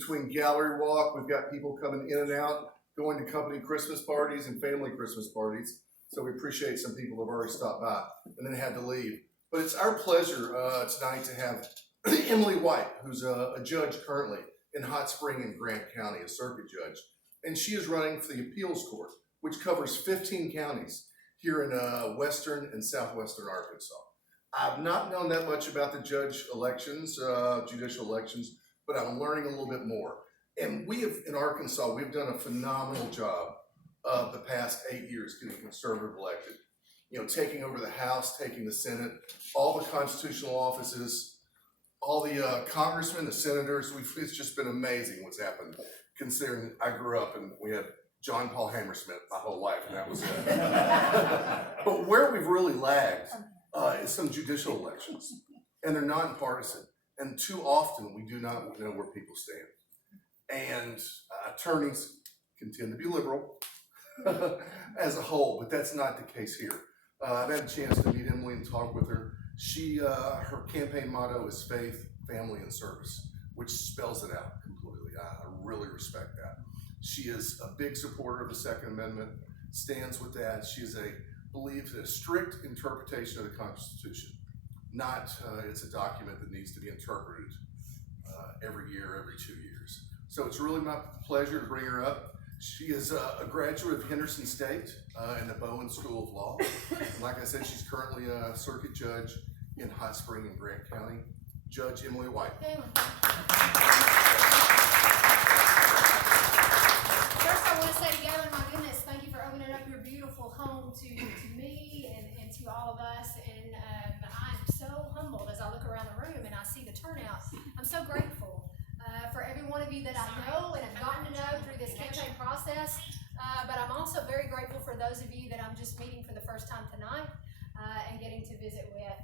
between Gallery Walk, we've got people coming in and out, going to company Christmas parties and family Christmas parties. So we appreciate some people who have already stopped by and then had to leave. But it's our pleasure tonight to have Emily White, who's a judge currently in Hot Spring and Grant County, a circuit judge. And she is running for the appeals court, which covers 15 counties here in western and southwestern Arkansas. I've not known that much about the judge elections, judicial elections, but I'm learning a little bit more. And we have, in Arkansas, we've done a phenomenal job of the past 8 years getting conservative elected. You know, taking over the House, taking the Senate, all the constitutional offices, all the congressmen, the senators. It's just been amazing what's happened, considering I grew up and we had John Paul Hammersmith my whole life, and that was it. But where we've really lagged is some judicial elections, and they're nonpartisan. And too often we do not know where people stand. And attorneys can tend to be liberal as a whole, but that's not the case here. I've had a chance to meet Emily and talk with her. Her campaign motto is faith, family, and service, which spells it out completely. I really respect that. She is a big supporter of the Second Amendment, stands with that. She believes in a strict interpretation of the Constitution, not it's a document that needs to be interpreted every year, every 2 years. So it's really my pleasure to bring her up. She is a graduate of Henderson State in the Bowen School of Law. And like I said, she's currently a circuit judge in Hot Spring and Grant County. Judge Emily White. First, I want to say to Galen, my goodness, thank you for opening up your beautiful home to me and to all of us. And I'm so humbled as I look around the room and I see the turnout. I'm so grateful for every one of you that I know and have gotten to know through this campaign process. But I'm also very grateful for those of you that I'm just meeting for the first time tonight and getting to visit with.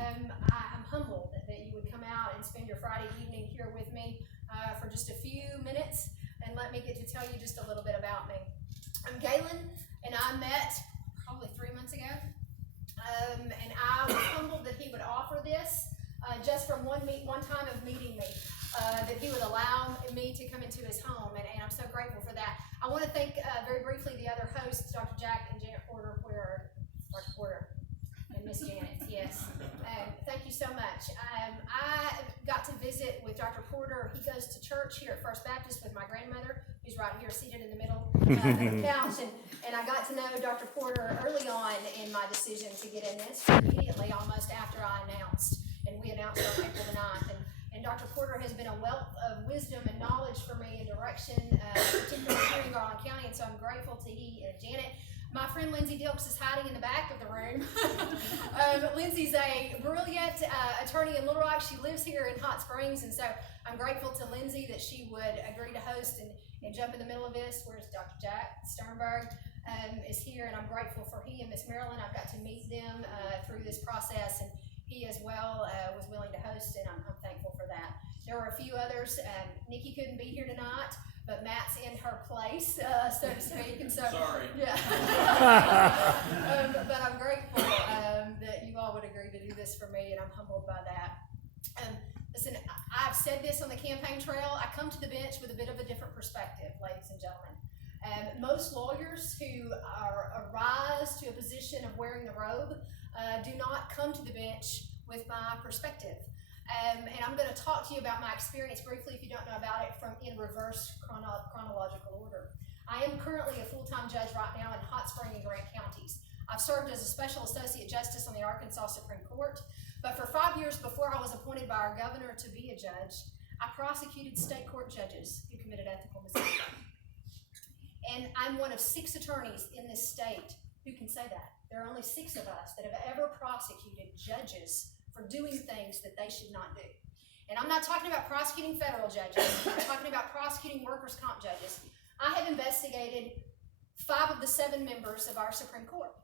I'm humbled that you would come out and spend your Friday evening here with me for just a few minutes and let me get to tell you just a little bit about me. I'm Galen, and I met probably 3 months ago, and I was humbled that he would offer this just from one time of meeting me, that he would allow me to come into his home, and I'm so grateful for that. I want to thank very briefly the other hosts, Dr. Jack and Janet Porter, Dr. Porter and Miss Janet, yes. Thank you so much. I got to visit with Dr. Porter. He goes to church here at First Baptist with my grandmother, who's right here seated in the middle of the couch. And I got to know Dr. Porter early on in my decision to get in this, immediately almost after I announced. And we announced on April the 9th. And Dr. Porter has been a wealth of wisdom and knowledge for me and direction, particularly here in Garland County. And so I'm grateful to he and Janet. My friend Lindsay Dilks is hiding in the back of the room. Lindsay's a brilliant attorney in Little Rock. She lives here in Hot Springs, and so I'm grateful to Lindsay that she would agree to host and jump in the middle of this. Whereas Dr. Jack Sternberg is here, and I'm grateful for he and Miss Marilyn. I've got to meet them through this process, and he as well was willing to host, and I'm thankful for that. There were a few others. Nikki couldn't be here tonight, but Matt's in her place, so to speak, and so sorry. Yeah. But I'm grateful that you all would agree to do this for me, and I'm humbled by that. Listen, I've said this on the campaign trail. I come to the bench with a bit of a different perspective, ladies and gentlemen. Most lawyers who rise to a position of wearing the robe do not come to the bench with my perspective. And I'm going to talk to you about my experience briefly, if you don't know about it, in reverse chronological order. I am currently a full-time judge right now in Hot Spring and Grant counties. I've served as a special associate justice on the Arkansas Supreme Court, but for 5 years before I was appointed by our governor to be a judge, I prosecuted state court judges who committed ethical misconduct. And I'm one of 6 attorneys in this state who can say that. There are only 6 of us that have ever prosecuted judges for doing things that they should not do. And I'm not talking about prosecuting federal judges. I'm talking about prosecuting workers' comp judges. I have investigated 5 of the 7 members of our Supreme Court.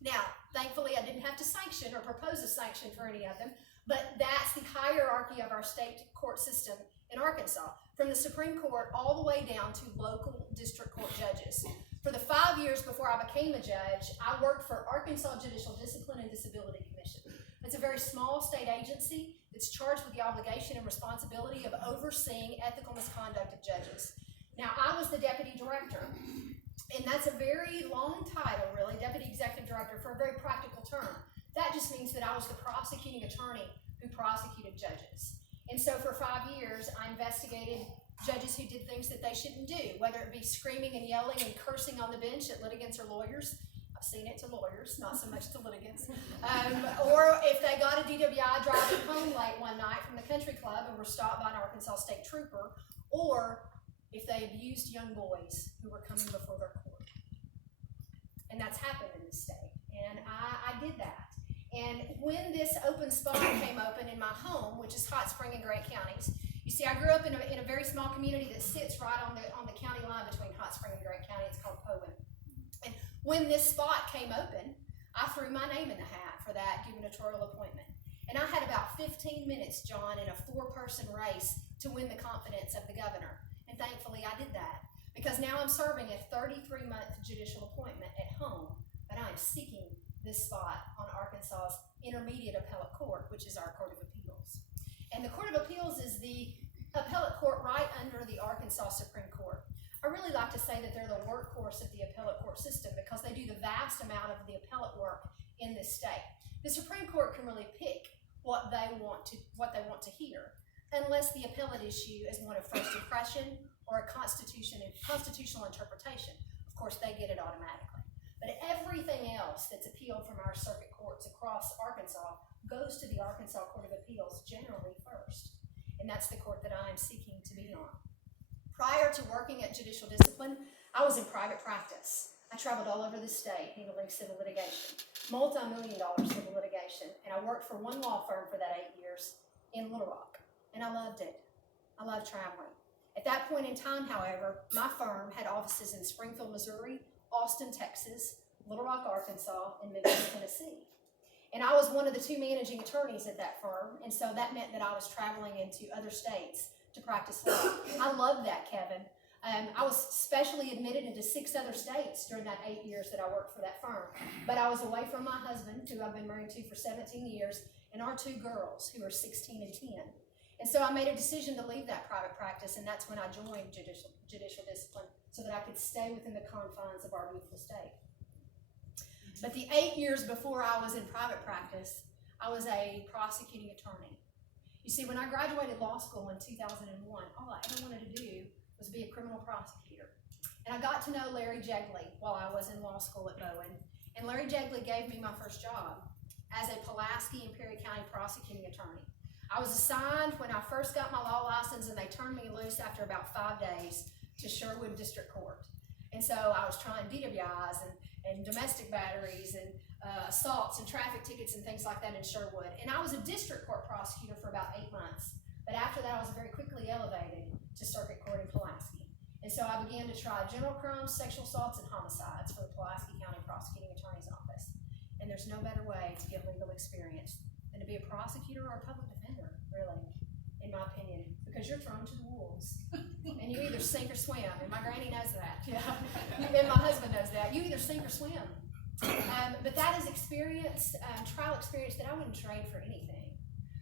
Now, thankfully, I didn't have to sanction or propose a sanction for any of them, but that's the hierarchy of our state court system in Arkansas, from the Supreme Court all the way down to local district court judges. For the 5 years before I became a judge, I worked for Arkansas Judicial Discipline and Disability Commission. It's a very small state agency. that's charged with the obligation and responsibility of overseeing ethical misconduct of judges. Now, I was the deputy director, and that's a very long title, really, deputy executive director, for a very practical term. That just means that I was the prosecuting attorney who prosecuted judges. And so for 5 years, I investigated judges who did things that they shouldn't do, whether it be screaming and yelling and cursing on the bench at litigants or lawyers. I've seen it to lawyers, not so much to litigants. Or if they got a DWI driving home late one night from the country club and were stopped by an Arkansas state trooper, or if they abused young boys who were coming before their court. And that's happened in this state. And I did that. And when this open spot came open in my home, which is Hot Spring and Grant counties, you see, I grew up in a very small community that sits right on the county line between Hot Spring and Grant County. It's called Poland. And when this spot came open, I threw my name in the hat for that gubernatorial appointment. And I had about 15 minutes, John, in a 4-person race to win the confidence of the governor. And thankfully, I did that, because now I'm serving a 33-month judicial appointment at home, but I'm seeking this spot on Arkansas's Intermediate Appellate Court, which is our Court of Appeals. And the Court of Appeals is the appellate court right under the Arkansas Supreme Court. I really like to say that they're the workhorse of the appellate court system, because they do the vast amount of the appellate work in this state. The Supreme Court can really pick what they want to hear, unless the appellate issue is one of first impression or a constitutional interpretation. Of course, they get it automatically. But everything else that's appealed from our circuit courts across Arkansas goes to the Arkansas Court of Appeals generally first. And that's the court that I am seeking to be on. Prior to working at Judicial Discipline, I was in private practice. I traveled all over the state handling civil litigation, multi-million-dollar civil litigation, and I worked for one law firm for that 8 years in Little Rock, and I loved it. I loved traveling. At that point in time, however, my firm had offices in Springfield, Missouri, Austin, Texas, Little Rock, Arkansas, and Memphis, Tennessee. And I was one of the 2 managing attorneys at that firm, and so that meant that I was traveling into other states to practice law. I loved that, Kevin. I was specially admitted into 6 other states during that 8 years that I worked for that firm. But I was away from my husband, who I've been married to for 17 years, and our 2 girls, who are 16 and 10. And so I made a decision to leave that private practice, and that's when I joined Judicial Discipline, so that I could stay within the confines of our beautiful state. But the 8 years before I was in private practice, I was a prosecuting attorney. You see, when I graduated law school in 2001, all I ever wanted to do was be a criminal prosecutor. And I got to know Larry Jegley while I was in law school at Bowen. And Larry Jegley gave me my first job as a Pulaski and Perry County prosecuting attorney. I was assigned when I first got my law license, and they turned me loose after about 5 days to Sherwood District Court. And so I was trying DWIs and domestic batteries and assaults and traffic tickets and things like that in Sherwood. And I was a district court prosecutor for about 8 months. But after that, I was very quickly elevated to circuit court in Pulaski. And so I began to try general crimes, sexual assaults, and homicides for the Pulaski County Prosecuting Attorney's Office. And there's no better way to get legal experience than to be a prosecutor or a public defender, really, in my opinion, because you're thrown to the wolves. And you either sink or swim, and my granny knows that, yeah. And my husband knows that. You either sink or swim. But that is experience, trial experience that I wouldn't trade for anything,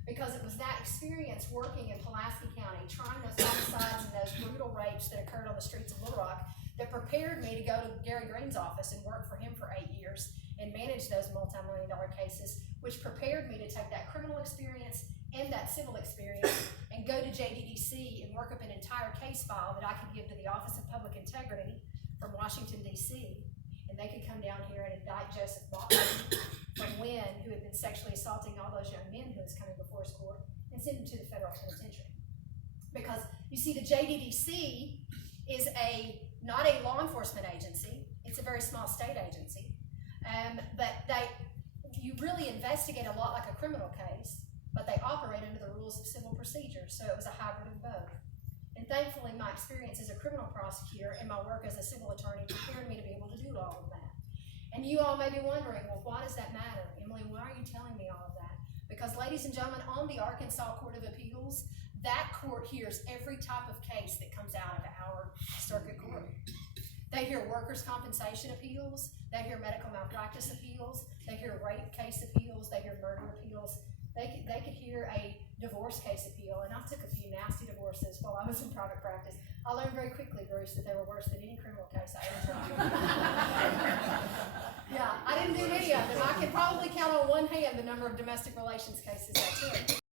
because it was that experience working in Pulaski County, trying those homicides and those brutal rapes that occurred on the streets of Little Rock, that prepared me to go to Gary Green's office and work for him for 8 years and manage those multi-million-dollar cases, which prepared me to take that criminal experience and that civil experience and go to JDDC and work up an entire case file that I could give to the Office of Public Integrity from Washington, D.C., and they could come down here and indict Joseph Bachman from Wynn, who had been sexually assaulting all those young men who was coming before his court, and send him to the federal penitentiary. Because, you see, the JDDC is not a law enforcement agency. It's a very small state agency. But you really investigate a lot like a criminal case, but they operate under the rules of civil procedure, so it was a hybrid of both. And thankfully, my experience as a criminal prosecutor and my work as a civil attorney prepared me to be able to do all of that. And you all may be wondering, well, why does that matter? Emily, why are you telling me all of that? Because, ladies and gentlemen, on the Arkansas Court of Appeals, that court hears every type of case that comes out of our circuit court. They hear workers' compensation appeals, they hear medical malpractice appeals, they hear rape case appeals, they hear murder appeals. They could hear a divorce case appeal, and I took a few nasty divorces while I was in private practice. I learned very quickly, Bruce, that they were worse than any criminal case I ever tried. Yeah, I didn't do many of them. I can probably count on one hand the number of domestic relations cases I took.